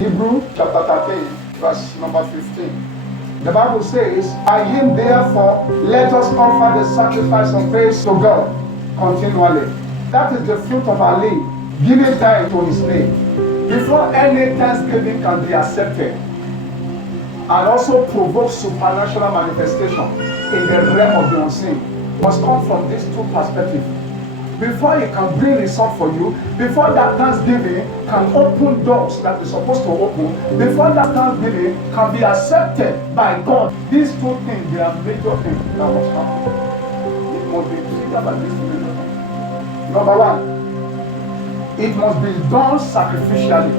Hebrews chapter 13, verse number 15. The Bible says, by him therefore let us offer the sacrifice of praise to God continually. That is the fruit of our lips, giving thanks to his name. Before any thanksgiving can be accepted and also provoke supernatural manifestation in the realm of the unseen, must come from these two perspectives. Before he can bring result for you, before that thanksgiving can open doors that is supposed to open, before that thanksgiving can be accepted by God, these two things, they are major things that must happen. It must be triggered by these major things. Number one, it must be done sacrificially.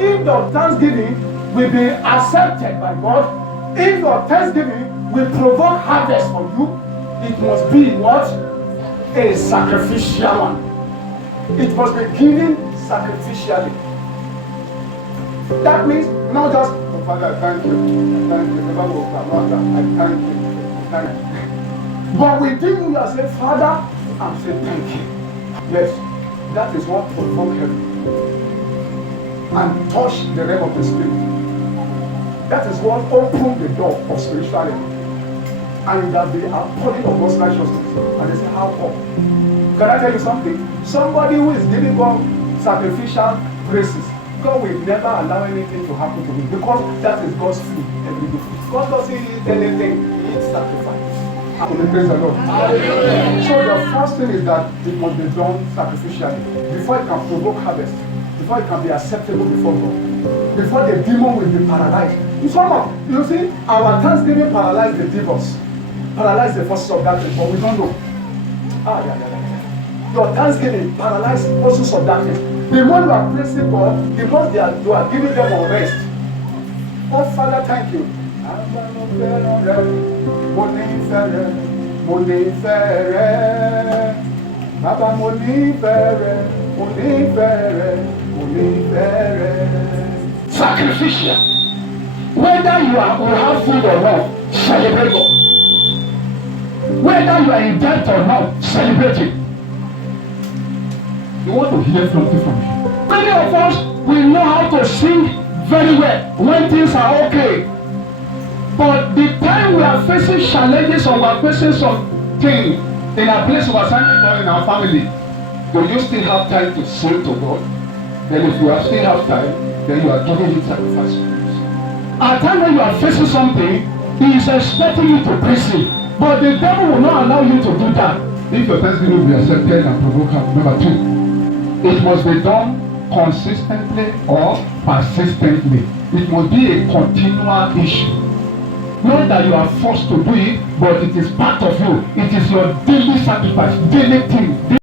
If your thanksgiving will be accepted by God, if your thanksgiving will provoke harvest for you, it must be what? A sacrificial one. It must be given sacrificially. That means not just, oh Father, thank you, I thank you. But within you, I say, Father, I'm saying thank you. Yes, that is what provoked heaven and touched the realm of the spirit. That is what opened the door of spirituality. And that they are calling of God's righteousness. And they say, how come? Can I tell you something? Somebody who is giving God sacrificial praises, God will never allow anything to happen to him because that is God's food every day. God doesn't eat anything, he eats sacrifice. Praise the Lord. So the first thing is that it must be done sacrificially before it can provoke harvest, before it can be acceptable before God, before the demon will be paralyzed. You see, our thanksgiving paralyzed the demons, paralyzed the forces of darkness, but we don't know. Your thanksgiving paralyzed forces of darkness. The more you are praising God, the more you are giving them a rest. Oh Father, thank you. Sacrificial. Whether you have food or not, celebrate God. Whether you are in debt or not, celebrate it. You want to hear something from you. Many of us, we know how to sing very well when things are okay. But the time we are facing challenges or we are facing something in our place of assignment or in our family, do you still have time to sing to God? Then if you still have time, then you are giving it sacrifice. At time when you are facing something, he is expecting you to praise him. But the devil will not allow you to do that. If your thanksgiving will be accepted and provoked, number two, it must be done consistently or persistently. It must be a continual issue. Not that you are forced to do it, but it is part of you. It is your daily sacrifice, daily thing.